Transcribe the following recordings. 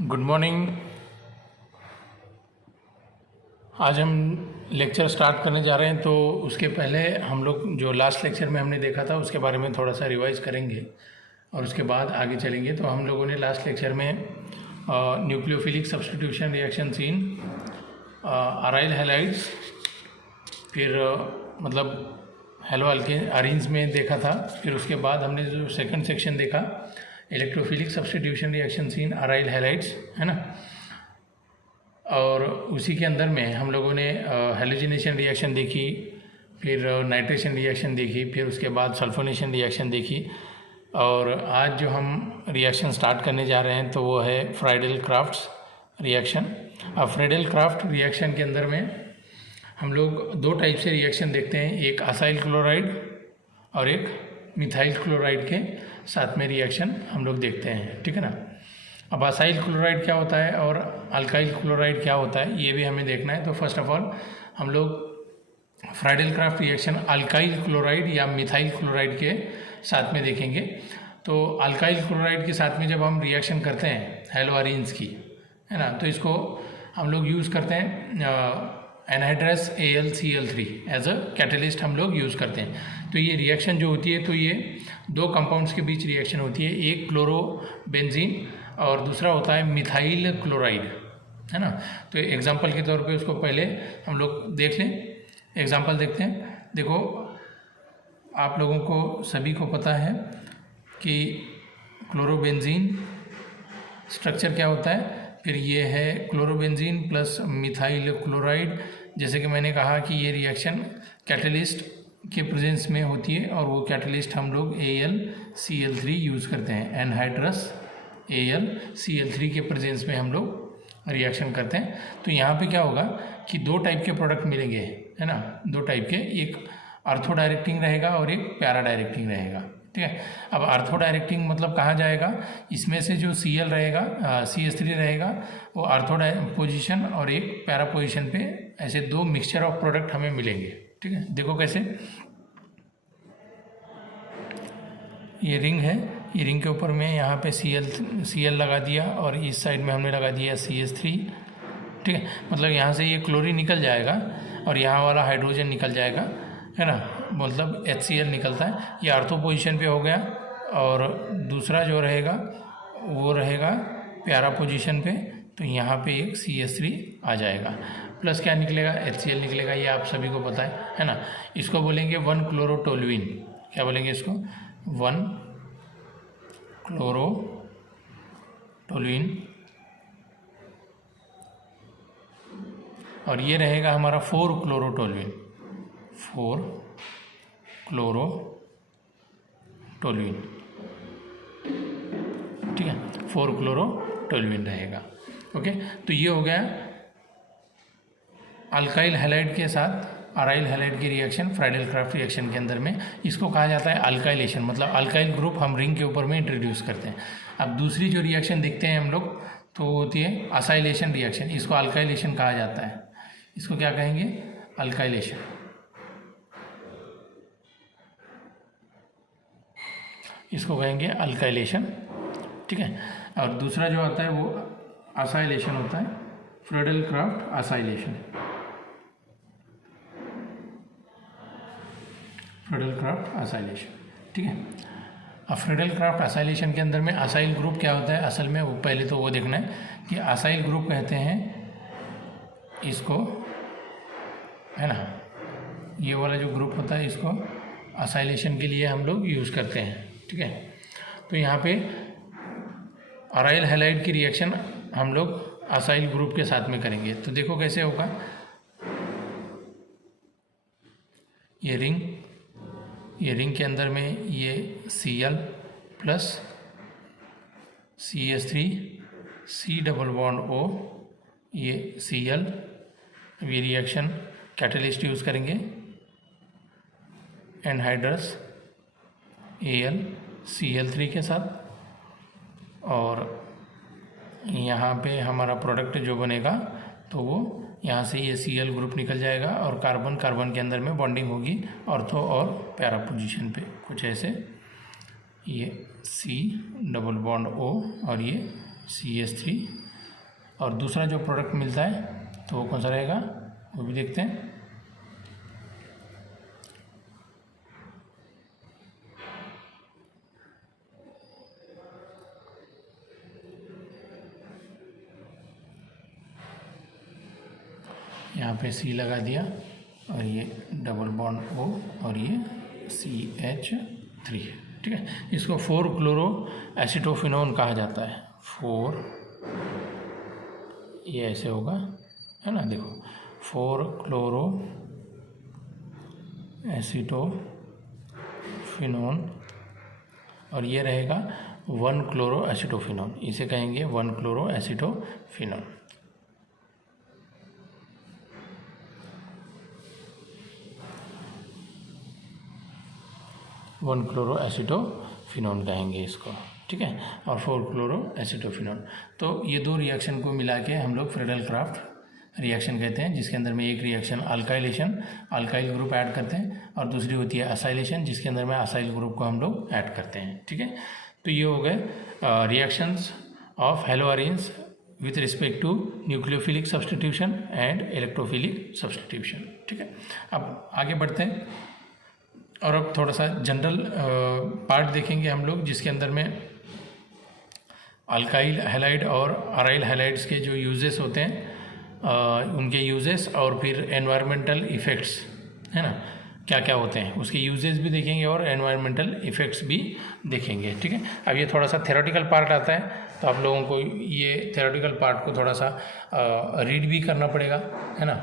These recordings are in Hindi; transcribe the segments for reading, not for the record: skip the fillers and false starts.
Good morning. आज हम लेक्चर स्टार्ट करने जा रहे हैं, तो उसके पहले हम लोग जो लास्ट लेक्चर में हमने देखा था उसके बारे में थोड़ा सा रिवाइज करेंगे और उसके बाद आगे चलेंगे। तो हम लोगों ने लास्ट लेक्चर में nucleophilic substitution reaction in aryl halides, फिर मतलब हेलो अरेंज में देखा था। फिर उसके बाद हमने जो सेकंड सेक्शन देखा electrophilic substitution reaction in aryl halides, है ना। और उसी के अंदर में हम लोगों ने हेलोजिनेशन रिएक्शन देखी, फिर नाइट्रेशन रिएक्शन देखी, फिर उसके बाद सल्फोनेशन रिएक्शन देखी। और आज जो हम रिएक्शन स्टार्ट करने जा रहे हैं तो वो है फ्राइडल क्राफ्ट्स रिएक्शन। अब फ्राइडल क्राफ्ट रिएक्शन के अंदर में हम लोग दो टाइप से रिएक्शन देखते हैं, एक असाइल क्लोराइड और एक मिथाइल क्लोराइड के साथ में रिएक्शन हम लोग देखते हैं, ठीक है ना। अब असाइल क्लोराइड क्या होता है और अल्काइल क्लोराइड क्या होता है ये भी हमें देखना है। तो फर्स्ट ऑफ ऑल हम लोग Friedl craft reaction alkyl chloride या मिथाइल क्लोराइड के साथ में देखेंगे। तो अल्काइल क्लोराइड के साथ में जब हम रिएक्शन करते हैं हेलोअरीन्स की, है ना, तो इसको हम लोग यूज़ करते हैं anhydrous AlCl3 as a catalyst हम लोग यूज़ करते हैं। तो ये रिएक्शन जो होती है तो ये दो कंपाउंड्स के बीच रिएक्शन होती है, एक क्लोरोबेंजीन और दूसरा होता है मिथाइल क्लोराइड, है ना। तो एग्जांपल के तौर पे उसको पहले हम लोग देख लें। एग्जांपल देखते हैं। देखो, आप लोगों को सभी को पता है कि क्लोरोबेंजीन स्ट्रक्चर क्या होता है। फिर ये है क्लोरोबेंजीन प्लस मिथाइल क्लोराइड। जैसे कि मैंने कहा कि ये रिएक्शन कैटलिस्ट के प्रेजेंस में होती है और वो कैटलिस्ट हम लोग AlCl3 यूज़ करते हैं। एनहाइड्रस AlCl3 के प्रेजेंस में हम लोग रिएक्शन करते हैं। तो यहाँ पे क्या होगा कि दो टाइप के प्रोडक्ट मिलेंगे, है ना, दो टाइप के, एक अर्थो डायरेक्टिंग रहेगा और एक पैरा डायरेक्टिंग रहेगा, ठीक है। अब अर्थो डायरेक्टिंग मतलब कहाँ जाएगा, इसमें से जो Cl रहेगा CH3 रहेगा वो अर्थो पोजिशन और एक पैरा पोजिशन पे ऐसे दो मिक्सचर ऑफ प्रोडक्ट हमें मिलेंगे, ठीक है। देखो कैसे, ये रिंग है, ये रिंग के ऊपर में यहाँ पे Cl लगा दिया और इस साइड में हमने लगा दिया CH3, ठीक है। मतलब यहाँ से ये क्लोरीन निकल जाएगा और यहाँ वाला हाइड्रोजन निकल जाएगा, है ना, मतलब HCl निकलता है। ये आर्थो पोजीशन पे हो गया और दूसरा जो रहेगा वो रहेगा प्यारा पोजीशन पे। तो यहाँ पे एक CH3 आ जाएगा, प्लस क्या निकलेगा, HCl निकलेगा। ये आप सभी को पता है ना। इसको बोलेंगे 1-क्लोरोटोल्यूइन। क्या बोलेंगे इसको, 1-क्लोरोटोल्यूइन। और ये रहेगा हमारा 4-क्लोरोटोल्यूइन, 4-क्लोरोटोल्यूइन, ठीक है, 4-क्लोरोटोल्यूइन रहेगा। ओके, तो ये हो गया अल्काइल हैलाइड के साथ अराइल हैलाइड की रिएक्शन फ्राइडल क्राफ्ट रिएक्शन के अंदर में। इसको कहा जाता है अल्काइलेशन, मतलब अल्काइल ग्रुप हम रिंग के ऊपर में इंट्रोड्यूस करते हैं। अब दूसरी जो रिएक्शन देखते हैं हम लोग तो वो होती है असाइलेशन रिएक्शन। इसको अल्काइलेशन कहा जाता है। इसको क्या कहेंगे, अल्काइलेशन। इसको कहेंगे अल्काइलेशन, ठीक है। और दूसरा जो आता है वो असाइलेशन होता है, Friedl craft acylation, Friedl craft acylation, ठीक है। अब फ्राइडल क्राफ्ट असाइलेशन के अंदर में असाइल ग्रुप क्या होता है, असल में वो पहले तो वो देखना है कि असाइल ग्रुप कहते हैं इसको, है ना। ये वाला जो ग्रुप होता है इसको असाइलेशन के लिए हम लोग यूज़ करते हैं, ठीक है। तो यहाँ पे अराइल हैलाइड की रिएक्शन हम लोग असाइल ग्रुप के साथ में करेंगे। तो देखो कैसे होगा, ये रिंग के अंदर में ये Cl प्लस CH3 C⋯O, ये Cl। ये रिएक्शन कैटलिस्ट यूज़ करेंगे एनहाइड्रस AlCl3 के साथ, और यहाँ पे हमारा प्रोडक्ट जो बनेगा तो वो यहाँ से ये Cl ग्रुप निकल जाएगा और कार्बन कार्बन के अंदर में बॉन्डिंग होगी ऑर्थो और पैरा पोजीशन पे, कुछ ऐसे। ये C डबल बॉन्ड O और ये CH3 और दूसरा जो प्रोडक्ट मिलता है तो वो कौन सा रहेगा, वो भी देखते हैं। यहाँ पे C लगा दिया और ये डबल बॉन्ड O और ये CH3, ठीक है। इसको 4 क्लोरो एसिटोफिनोन कहा जाता है। 4, ये ऐसे होगा, है ना, देखो 4 क्लोरो एसिटोफिनोन और ये रहेगा 1 क्लोरो एसिटोफिनोन, इसे कहेंगे 1 chloro acetophenone. One chloro acetophenone कहेंगे इसको, ठीक है। और 4 क्लोरो एसिटोफिनोन। तो ये दो रिएक्शन को मिला के हम लोग फ्रेडल क्राफ्ट रिएक्शन कहते हैं, जिसके अंदर में एक reaction alkylation, alkyl group add करते हैं, और दूसरी होती है असाइलेशन, जिसके अंदर में असाइल ग्रुप को हम लोग ऐड करते हैं, ठीक है। तो ये हो गए reactions of haloarenes with respect to nucleophilic substitution and electrophilic substitution, ठीक है। अब आगे बढ़ते हैं और अब थोड़ा सा जनरल पार्ट देखेंगे हम लोग, जिसके अंदर में अल्काइल हैलाइड और अराइल हैलाइड्स के जो यूजेस होते हैं, उनके यूजेस और फिर एनवायरमेंटल इफ़ेक्ट्स, है ना, क्या क्या होते हैं उसके यूजेस भी देखेंगे और एनवायरमेंटल इफ़ेक्ट्स भी देखेंगे, ठीक है। अब ये थोड़ा सा थ्योरेटिकल पार्ट आता है, तो आप लोगों को ये थ्योरेटिकल पार्ट को थोड़ा सा रीड भी करना पड़ेगा, है ना।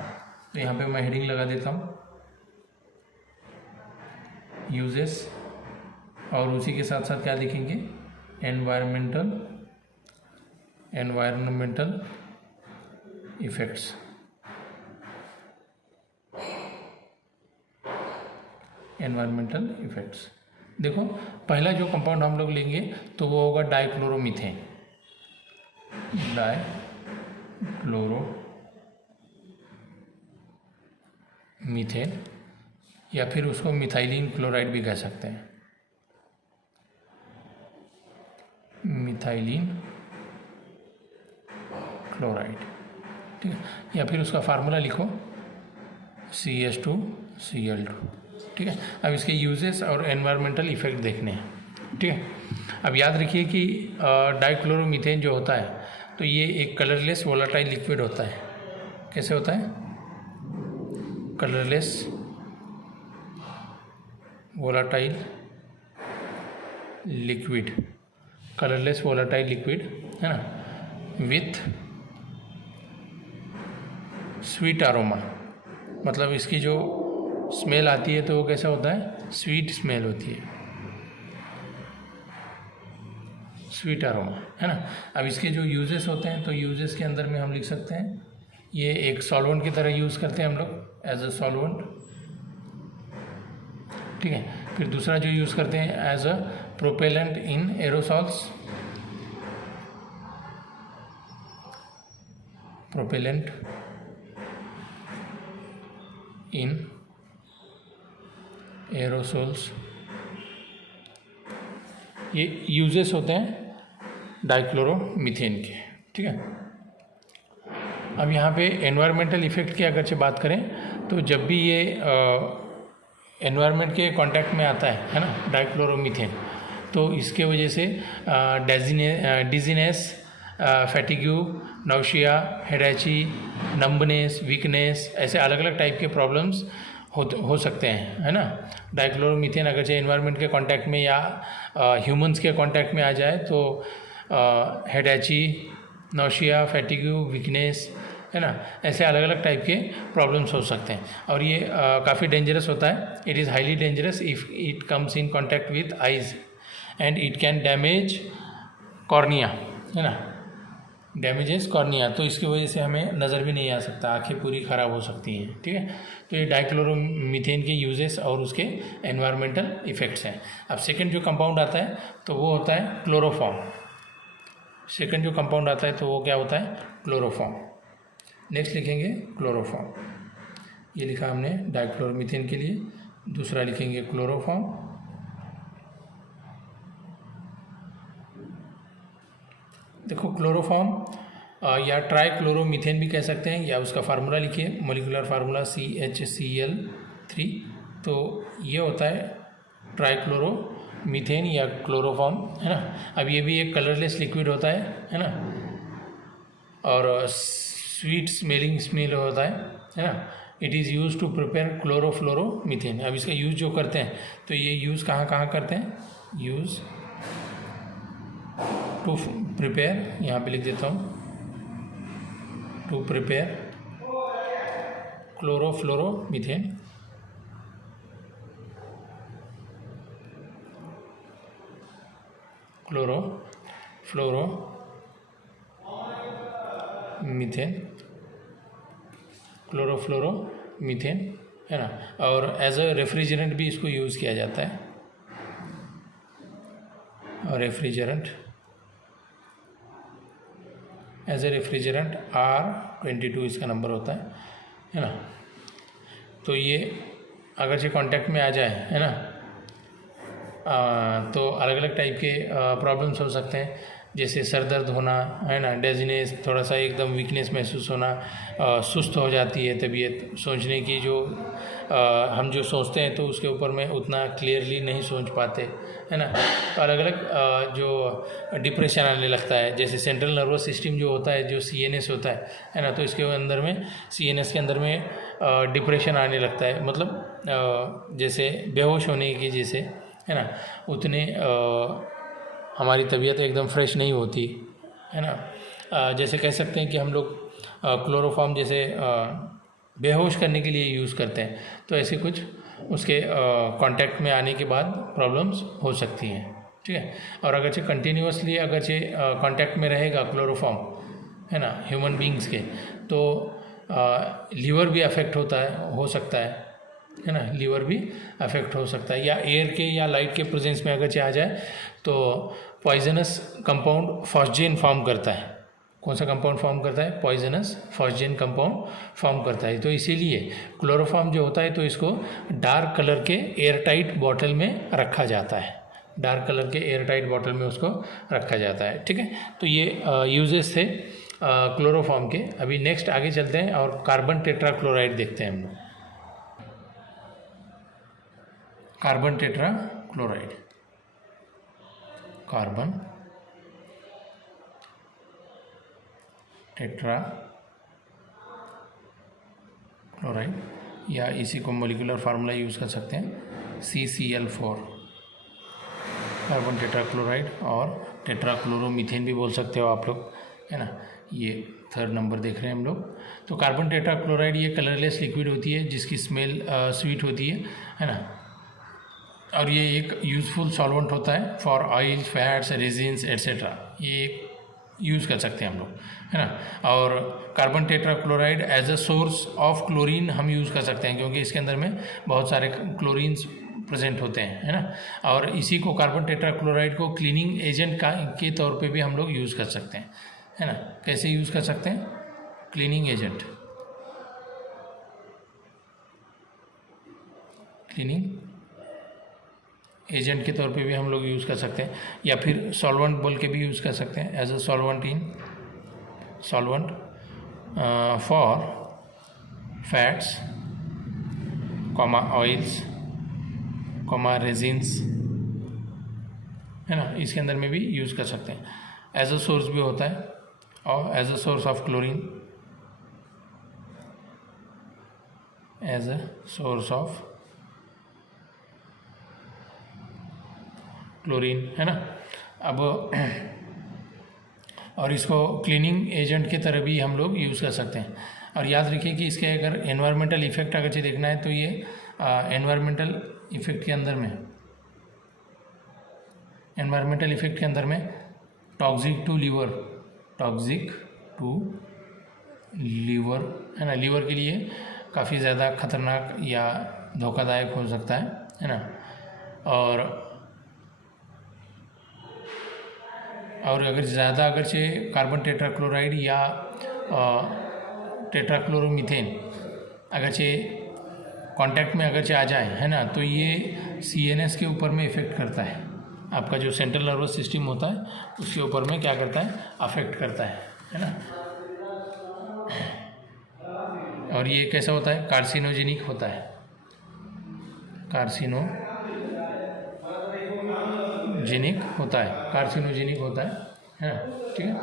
तो यहाँ पे मैं हेडिंग लगा देता हूँ, यूजेस, और उसी के साथ साथ क्या देखेंगे, एनवायरमेंटल इफेक्ट्स। एनवायरमेंटल इफेक्ट्स, देखो पहला जो कंपाउंड हम लोग लेंगे तो वो होगा डाइक्लोरोमीथेन, डाइक्लोरोमीथेन, या फिर उसको मिथाइलिन क्लोराइड भी कह सकते हैं, मिथाइलिन क्लोराइड, ठीक है। या फिर उसका फार्मूला लिखो CH2Cl2, ठीक है। अब इसके यूजेस और एनवायरमेंटल इफेक्ट देखने हैं, ठीक है। अब याद रखिए कि डाइक्लोरोमीथेन जो होता है तो ये एक कलरलेस वोलाटाइल लिक्विड होता है। कैसे होता है, colourless volatile liquid, colourless volatile liquid, है ना, विथ स्वीट अरोमा, मतलब इसकी जो स्मेल आती है तो वो कैसा होता है, स्वीट स्मेल होती है, स्वीट अरोमा, है ना। अब इसके जो यूजेस होते हैं तो यूजेस के अंदर में हम लिख सकते हैं, ये एक सॉल्वेंट की तरह यूज़ करते हैं हम लोग एज अ सॉल्वेंट, ठीक है। फिर दूसरा जो यूज़ करते हैं as a propellant in aerosols, propellant in aerosols, ये यूजेस होते हैं डाइक्लोरोमीथेन के, ठीक है। अब यहाँ पे एनवायरमेंटल इफ़ेक्ट की अगर से बात करें तो जब भी ये एनवायरनमेंट के कांटेक्ट में आता है ना, डाइक्लोरोमीथेन, तो इसके वजह से डिजीनेस, फैटिग्यू, नाउशिया, हेडेची, नंबनेस, वीकनेस, ऐसे अलग अलग टाइप के प्रॉब्लम्स हो सकते हैं, है ना। डाइक्लोरोमीथेन अगर से एनवायरनमेंट के कांटेक्ट में या ह्यूमंस के कांटेक्ट में आ जाए तो हेडेची, नाउशिया, फैटिग्यू, वीकनेस, है ना, ऐसे अलग अलग टाइप के प्रॉब्लम्स हो सकते हैं। और ये काफ़ी डेंजरस होता है, it is highly dangerous if it comes in contact with eyes and it can damage cornea, है ना, डैमेजेस कॉर्निया, तो इसकी वजह से हमें नज़र भी नहीं आ सकता, आँखें पूरी ख़राब हो सकती हैं, ठीक है। तो ये डाइक्लोरोमीथेन के यूजेस और उसके एनवायरमेंटल इफ़ेक्ट्स हैं। अब सेकंड जो कंपाउंड आता है तो वो होता है क्लोरोफॉर्म। सेकंड जो कंपाउंड आता है तो वो क्या होता है, क्लोरोफॉर्म। नेक्स्ट लिखेंगे क्लोरोफॉर्म, ये लिखा हमने डाइक्लोरोमीथेन के लिए, दूसरा लिखेंगे क्लोरोफॉर्म। देखो क्लोरोफॉर्म या ट्राइक्लोरोमीथेन भी कह सकते हैं, या उसका फार्मूला लिखिए, मोलिकुलर फार्मूला CHCl3। तो ये होता है ट्राइक्लोरोमीथेन या क्लोरोफॉर्म, है ना। अब ये भी एक कलरलेस लिक्विड होता है ना, और स्वीट स्मेल होता है ना। It is use to prepare chlorofluoromethane. अब इसका यूज़ जो करते हैं, तो ये यूज़ कहाँ कहाँ करते हैं, यूज़ टू प्रिपेयर, यहाँ पे लिख देता हूँ, टू प्रिपेयर क्लोरोफ्लोरोमीथेन, क्लोरोफ्लोरोमीथेन, है ना। और एज अ रेफ्रिजरेंट भी इसको यूज़ किया जाता है, और refrigerant, as a refrigerant R22 इसका नंबर होता है ना। तो ये अगर से कांटेक्ट में आ जाए, है ना, तो अलग अलग टाइप के प्रॉब्लम्स हो सकते हैं, जैसे सर दर्द होना, है ना, डेजीनेस, थोड़ा सा एकदम वीकनेस महसूस होना, सुस्त हो जाती है तबीयत, सोचने की जो हम जो सोचते हैं तो उसके ऊपर में उतना क्लियरली नहीं सोच पाते, है ना। तो अलग अलग जो डिप्रेशन आने लगता है, जैसे सेंट्रल नर्वस सिस्टम जो होता है, जो CNS होता है ना, तो इसके अंदर में CNS के अंदर में डिप्रेशन आने लगता है, मतलब जैसे बेहोश होने की जैसे, है ना, उतने हमारी तबीयत एकदम फ्रेश नहीं होती, है ना। जैसे कह सकते हैं कि हम लोग क्लोरोफॉर्म जैसे बेहोश करने के लिए यूज़ करते हैं, तो ऐसे कुछ उसके कांटेक्ट में आने के बाद प्रॉब्लम्स हो सकती हैं, ठीक है। और अगरचे कंटिन्यूसली अगरचे कांटेक्ट में रहेगा क्लोरोफॉर्म, है ना, ह्यूमन बींग्स के, तो लीवर भी अफेक्ट होता है, हो सकता है ना, लीवर भी अफेक्ट हो सकता है, या एयर के या लाइट के प्रेजेंस में अगरचे आ जाए तो पॉइजनस कंपाउंड फॉस्जेन फॉर्म करता है। कौन सा कंपाउंड फॉर्म करता है, पॉइजनस फॉस्जेन कंपाउंड फॉर्म करता है। तो इसीलिए क्लोरोफॉर्म जो होता है, तो इसको डार्क कलर के एयरटाइट बॉटल में रखा जाता है, डार्क कलर के एयरटाइट बॉटल में उसको रखा जाता है, ठीक है। तो ये यूजेस थे क्लोरोफॉर्म के। अभी नेक्स्ट आगे चलते हैं और कार्बन टेट्राक्लोराइड देखते हैं हम लोग। Carbon tetrachloride, carbon tetra chloride, या इसी को मोलिकुलर फार्मूला यूज़ कर सकते हैं CCl4, कार्बन टेट्राक्लोराइड, और टेट्राक्लोरोमीथेन भी बोल सकते हो आप लोग, है ना। ये थर्ड नंबर देख रहे हैं हम लोग। तो कार्बन टेट्राक्लोराइड ये कलरलेस लिक्विड होती है, जिसकी स्मेल स्वीट होती है ना, और ये एक यूज़फुल सॉल्वेंट होता है for oil, fats, resins etcetera. ये एक यूज़ कर सकते हैं हम लोग, है ना। और carbon tetrachloride as a source of chlorine हम यूज़ कर सकते हैं, क्योंकि इसके अंदर में बहुत सारे क्लोरीन्स प्रेजेंट होते हैं, है ना। और इसी को कार्बन टेट्राक्लोराइड को क्लीनिंग एजेंट के तौर पे भी हम लोग यूज़ कर सकते हैं, है ना। कैसे यूज़ कर सकते हैं, क्लीनिंग एजेंट, क्लीनिंग एजेंट के तौर पे भी हम लोग यूज़ कर सकते हैं, या फिर सॉल्वेंट बोल के भी यूज़ कर सकते हैं, as a solvent for fats, oils, resins, है ना। इसके अंदर में भी यूज़ कर सकते हैं। एज अ सोर्स भी होता है, और as a source of chlorine, as a source of chlorine, है ना। अब और इसको क्लीनिंग एजेंट की तरह भी हम लोग यूज़ कर सकते हैं। और याद रखिए कि इसके अगर एनवायरमेंटल इफेक्ट अगर देखना है, तो ये एनवायरमेंटल इफेक्ट के अंदर में, टॉक्सिक टू लीवर, है ना। लीवर के लिए काफ़ी ज़्यादा खतरनाक या धोखादायक हो सकता है ना। और अगर ज़्यादा अगरचे कार्बन टेट्राक्लोराइड या टेट्राक्लोरोमीथेन अगरचे कांटेक्ट में अगरचे आ जाए, है ना, तो ये CNS के ऊपर में इफ़ेक्ट करता है। आपका जो सेंट्रल नर्वस सिस्टम होता है उसके ऊपर में क्या करता है, अफेक्ट करता है ना। और ये कैसा होता है, कार्सिनोजेनिक होता है, कार्सिनोजेनिक होता है ना, ठीक है।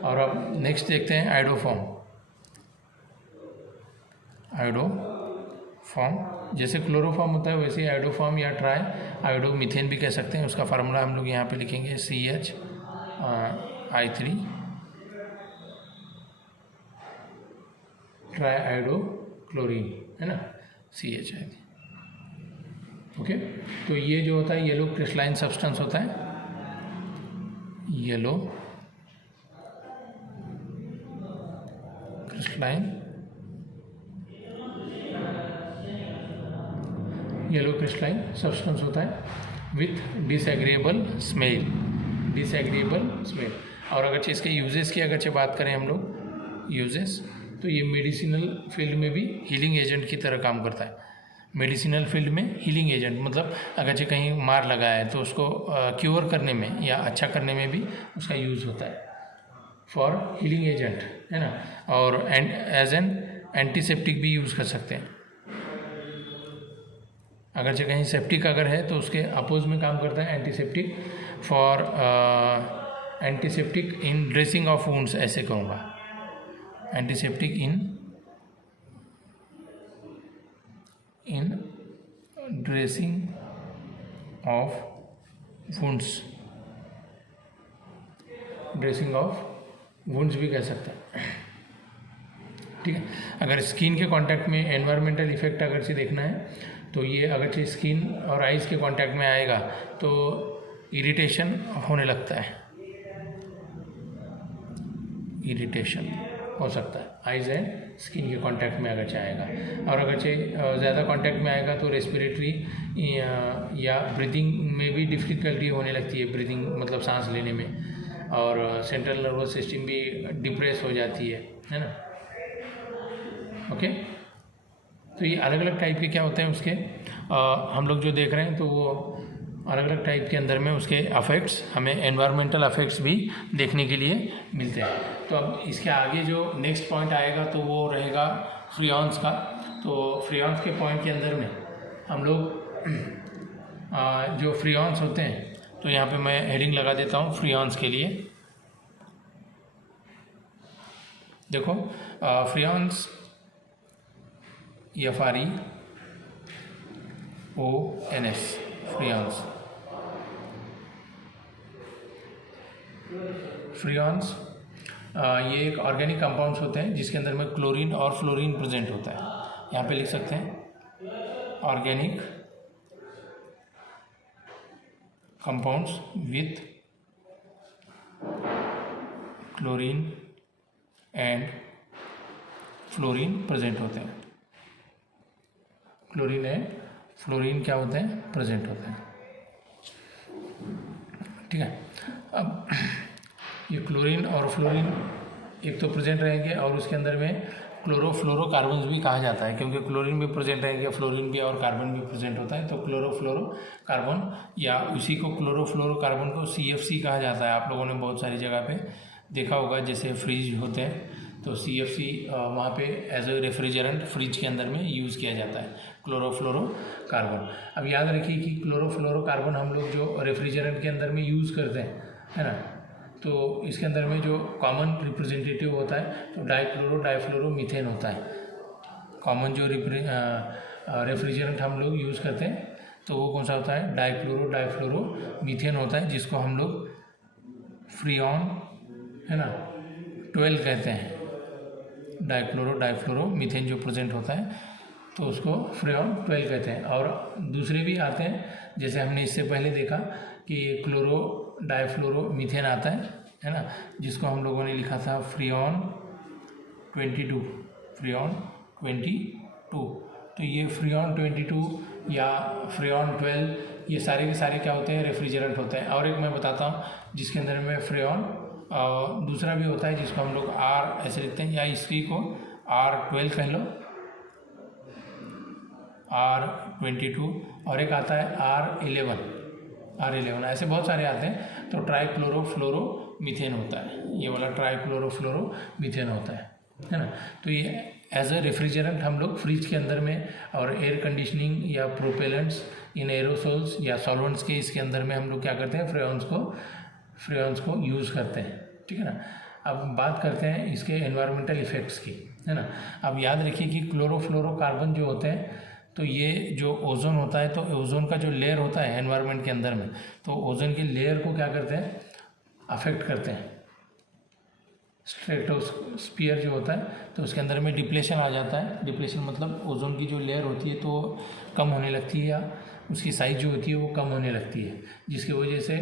और अब नेक्स्ट देखते हैं आयोडोफॉर्म। जैसे क्लोरोफॉर्म होता है वैसे ही आयोडोफॉर्म या ट्राई आयोडोमीथेन भी कह सकते हैं। उसका फार्मूला हम लोग यहाँ पे लिखेंगे CH(I3) ट्राई आयोडोक्लोरीन, है ना, CH(I3). ओके, तो ये जो होता है येलो क्रिस्टलाइन सब्सटेंस होता है, येलो क्रिस्टलाइन सब्सटेंस होता है विथ डिसएग्रीएबल स्मेल। और अगर इसके यूजेस की अगर बात करें हम लोग यूजेस, तो ये मेडिसिनल फील्ड में भी हीलिंग एजेंट की तरह काम करता है। मेडिसिनल फील्ड में हीलिंग एजेंट मतलब अगर कहीं मार लगा है तो उसको क्योर करने में या अच्छा करने में भी उसका यूज़ होता है, फॉर हीलिंग एजेंट, है ना। और एज एन एंटीसेप्टिक भी यूज़ कर सकते हैं। अगर कहीं सेप्टिक अगर है तो उसके अपोज में काम करता है antiseptic, for antiseptic in dressing of wounds, ऐसे कहूँगा, antiseptic in dressing of wounds भी कह सकते हैं, ठीक है। अगर स्किन के कांटेक्ट में एनवायरमेंटल इफेक्ट अगर से देखना है तो ये अगर स्किन और आइज़ के कांटेक्ट में आएगा तो इरिटेशन होने लगता है, इरिटेशन हो सकता है आइज़ एंड स्किन के कांटेक्ट में अगर आएगा। और अगर ज़्यादा कांटेक्ट में आएगा तो रेस्पिरेटरी या ब्रीदिंग में भी डिफ़िकल्टी होने लगती है, ब्रीदिंग मतलब सांस लेने में, और सेंट्रल नर्वस सिस्टम भी डिप्रेस हो जाती है ना। ओके, तो ये अलग अलग टाइप के क्या होते हैं उसके हम लोग जो देख रहे हैं, तो वो अलग अलग टाइप के अंदर में उसके अफेक्ट्स, हमें एनवायरमेंटल अफेक्ट्स भी देखने के लिए मिलते हैं। तो अब इसके आगे जो नेक्स्ट पॉइंट आएगा तो वो रहेगा फ्रियॉन्स का। तो फ्रियॉन्स के पॉइंट के अंदर में हम लोग जो फ्रियॉन्स होते हैं, तो यहाँ पे मैं हेडिंग लगा देता हूँ फ्रियॉन्स के लिए। देखो फ्रियॉन्स FREONS, फ्रियॉन्स ये एक ऑर्गेनिक कंपाउंड्स होते हैं जिसके अंदर में क्लोरीन और फ्लोरीन प्रेजेंट होता है। यहाँ पे लिख सकते हैं organic compounds with chlorine and fluorine present होते हैं। क्लोरीन एंड फ्लोरीन क्या होते हैं, प्रेजेंट होते हैं, ठीक है। अब ये क्लोरीन और फ्लोरीन एक तो प्रेजेंट रहेंगे और उसके अंदर में क्लोरोफ्लोरोकार्बन्स भी कहा जाता है, क्योंकि क्लोरीन भी प्रेजेंट रहेंगे, फ्लोरीन भी और कार्बन भी प्रेजेंट होता है, तो क्लोरोफ्लोरोकार्बन या उसी को क्लोरोफ्लोरोकार्बन को CFC कहा जाता है। आप लोगों ने बहुत सारी जगह पे देखा होगा, जैसे फ्रिज होते हैं तो CFC वहाँ पे एज ए रेफ्रिजरेंट फ्रिज के अंदर में यूज़ किया जाता है, क्लोरोफ्लोरोकार्बन। अब याद रखिए कि क्लोरोफ्लोरोकार्बन हम लोग जो रेफ्रिजरेंट के अंदर में यूज़ करते हैं, है ना, तो इसके अंदर में जो कॉमन रिप्रेजेंटेटिव होता है तो डाइफ्लोरोमीथेन होता है। कॉमन जो रेफ्रिजरेंट हम लोग यूज़ करते हैं तो वो कौन सा होता है, डाइफ्लोरोमीथेन होता है, जिसको हम लोग फ्रियॉन, है ना, 12 कहते हैं। डाइफ्लोरोमीथेन जो प्रेजेंट होता है तो उसको फ्रियॉन 12 कहते हैं। और दूसरे भी आते हैं, जैसे हमने इससे पहले देखा कि डाइफ्लोरोमीथेन आता है ना, जिसको हम लोगों ने लिखा था फ्रियॉन 22। तो ये फ्रियॉन 22 या फ्रियॉन 12 ये सारे के सारे क्या होते हैं, रेफ्रिजरेंट होते हैं। और एक मैं बताता हूँ जिसके अंदर में फ्रियॉन दूसरा भी होता है जिसको हम लोग R ऐसे लिखते हैं, या इसी को R12 कह लो, R22, और एक आता है R11, ऐसे बहुत सारे आते हैं। तो ट्राइक्लोरोफ्लोरोमीथेन होता है, ये वाला ट्राइक्लोरोफ्लोरोमीथेन होता है ना। तो ये एज अ रेफ्रिजरेंट हम लोग फ्रिज के अंदर में और एयर कंडीशनिंग या प्रोपेलेंट्स इन एरोसोल्स या सॉल्वेंट्स के इसके अंदर में हम लोग क्या करते हैं, फ्रेयॉन्स को यूज़ करते हैं, ठीक है ना। अब बात करते हैं इसके एनवायरमेंटल इफ़ेक्ट्स की, है ना। अब याद रखिए कि क्लोरोफ्लोरोकार्बन जो होते हैं, तो ये जो ओजोन होता है, तो ओजोन का जो लेयर होता है एनवायरनमेंट के अंदर में, तो ओजोन की लेयर को क्या करते हैं, अफेक्ट करते हैं। स्ट्रेटोस्फीयर जो होता है, तो उसके अंदर में डिप्लेशन आ जाता है। डिप्लेशन मतलब ओजोन की जो लेयर होती है तो कम होने लगती है, या उसकी साइज़ जो होती है वो कम होने लगती है, जिसकी वजह से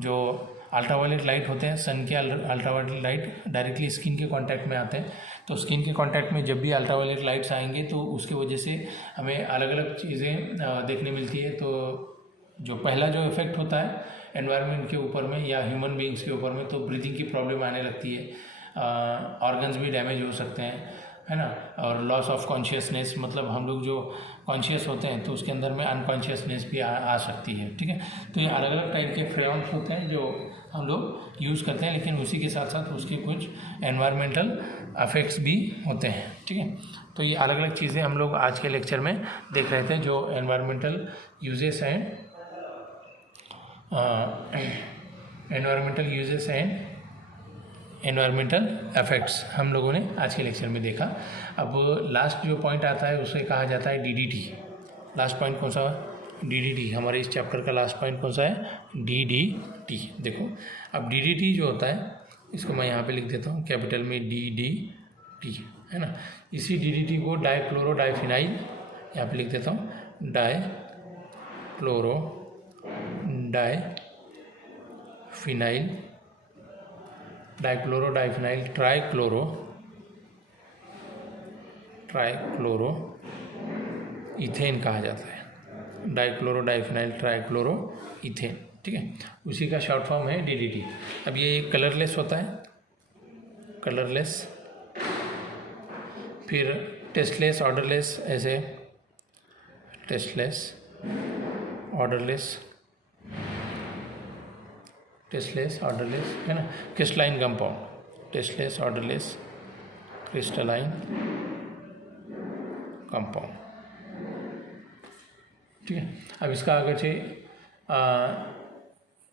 जो अल्ट्रावायलेट लाइट होते हैं, सन के अल्ट्रावायलेट लाइट डायरेक्टली स्किन के कांटेक्ट में आते हैं। तो स्किन के कांटेक्ट में जब भी अल्ट्रावायलेट लाइट्स आएंगे तो उसकी वजह से हमें अलग अलग चीज़ें देखने मिलती है। तो जो पहला जो इफ़ेक्ट होता है एनवायरनमेंट के ऊपर में या ह्यूमन बीइंग्स के ऊपर में, तो ब्रीथिंग की प्रॉब्लम आने लगती है, ऑर्गन्स भी डैमेज हो सकते हैं, है ना। और लॉस ऑफ कॉन्शियसनेस, मतलब हम लोग जो कॉन्शियस होते हैं तो उसके अंदर में अनकॉन्शियसनेस भी आ सकती है, ठीक है। तो ये अलग अलग टाइप के फ्रेयॉन्स होते हैं जो हम लोग यूज़ करते हैं, लेकिन उसी के साथ साथ उसके कुछ एनवायरमेंटल अफेक्ट्स भी होते हैं, ठीक है। तो ये अलग अलग चीज़ें हम लोग आज के लेक्चर में देख रहे थे, जो environmental uses and environmental effects हम लोगों ने आज के लेक्चर में देखा। अब लास्ट जो पॉइंट आता है उसे कहा जाता है DDT। लास्ट पॉइंट कौन सा है? DDT। हमारे इस चैप्टर का लास्ट पॉइंट कौन सा है? DDT। देखो, अब DDT जो होता है, इसको मैं यहाँ पे लिख देता हूँ कैपिटल में DDT, है ना। इसी DDT को डाइक्लोरो डाइफिनाइल, यहाँ पे लिख देता हूँ dichloro diphenyl, dichloro diphenyl trichloro ethane कहा जाता है। डाइक्लोरो डाइफिनाइल ट्राइक्लोरो इथेन, ठीक है। उसी का शॉर्ट फॉर्म है DDT। अब ये कलरलेस होता है, कलरलेस, फिर टेस्टलेस, ऑर्डरलेस, ऐसे टेस्टलेस, ऑर्डरलेस, टेस्टलेस, ऑर्डरलेस, है ना। Crystalline compound, tasteless, odourless, crystalline compound, ठीक है। अब इसका अगरचे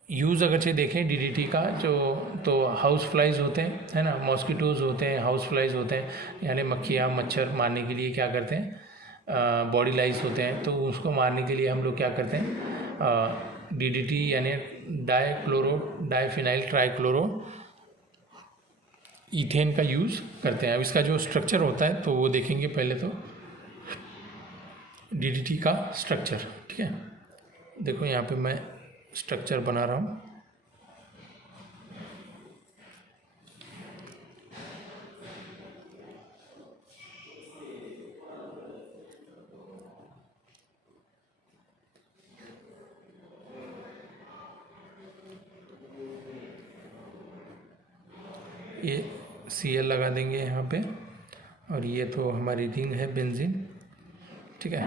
यूज़ अगरचे देखें DDT का, जो तो हाउस फ्लाइज होते हैं, है ना, मॉस्किटोज़ होते हैं, हाउस फ्लाइज होते हैं, यानी मक्खियाँ मच्छर मारने के लिए क्या करते हैं, बॉडी लाइज होते हैं, तो उसको मारने के लिए हम लोग क्या करते हैं, DDT यानी डाइक्लोरो डाइफिनाइल ट्राइक्लोरो इथेन का यूज़ करते हैं। अब इसका जो स्ट्रक्चर होता है तो वो देखेंगे पहले, तो DDT का स्ट्रक्चर, ठीक है। देखो यहाँ पे मैं स्ट्रक्चर बना रहा हूँ। ये Cl लगा देंगे यहाँ पे, और ये तो हमारी रिंग है बेंजीन, ठीक है,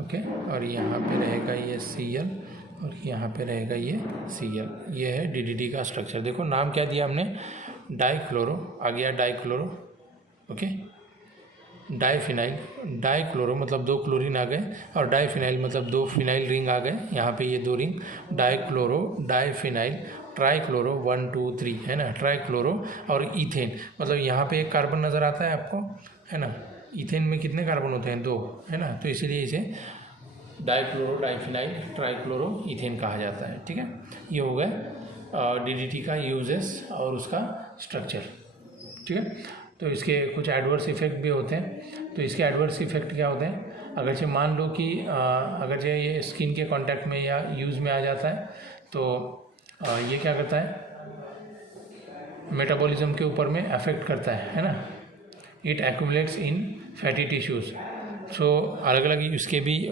ओके। और यहाँ पे रहेगा ये Cl, और यहाँ पे रहेगा ये Cl। ये है DDT का स्ट्रक्चर। देखो नाम क्या दिया हमने, डाइक्लोरो आ गया, डाइक्लोरो, ओके। डाइफिनाइल, डाइक्लोरो मतलब 2 क्लोरीन आ गए, और डाइफिनाइल मतलब 2 फिनाइल रिंग आ गए, यहाँ पे ये 2 रिंग, डाइक्लोरो डाइफिनाइल ट्राइक्लोरो 1 2 3, है ना, ट्राइक्लोरो। और इथेन मतलब यहाँ पे एक कार्बन नज़र आता है आपको, है ना। इथेन में कितने कार्बन होते हैं? 2, है ना। तो इसीलिए इसे डाइक्लोरो डाइफिनाइल ट्राइक्लोरो इथेन कहा जाता है, ठीक है। ये हो गया DDT का यूजेस और उसका स्ट्रक्चर, ठीक है। तो इसके कुछ एडवर्स इफेक्ट भी होते हैं। तो इसके एडवर्स इफेक्ट क्या होते हैं, अगरचे मान लो कि अगरचे ये स्किन के कांटेक्ट में या यूज़ में आ जाता है, तो ये क्या करता है, मेटाबॉलिज्म के ऊपर में अफेक्ट करता है ना। It accumulates in fatty tissues. So अलग अलग इसके भी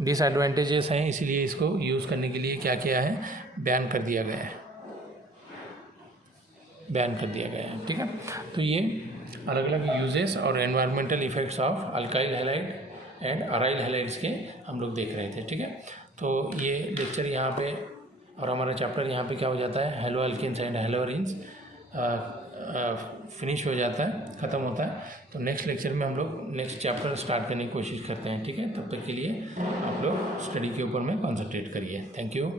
डिसएडवांटेजेस हैं, इसीलिए इसको यूज़ करने के लिए क्या किया है, बैन कर दिया गया है, बैन कर दिया गया है, ठीक है। तो ये अलग अलग यूजेस और environmental effects of alkyl halide and aryl halides के हम लोग देख रहे थे, ठीक है। तो ये लेक्चर यहाँ पे और हमारा चैप्टर यहाँ पे क्या हो जाता है, हेलो अल्केन्स एंड हेलोरिन्स, फिनिश हो जाता है, ख़त्म होता है, तो नेक्स्ट लेक्चर में हम लोग नेक्स्ट चैप्टर स्टार्ट करने की कोशिश करते हैं। ठीक है, तब तक के लिए आप लोग स्टडी के ऊपर में कॉन्सेंट्रेट करिए। Thank you.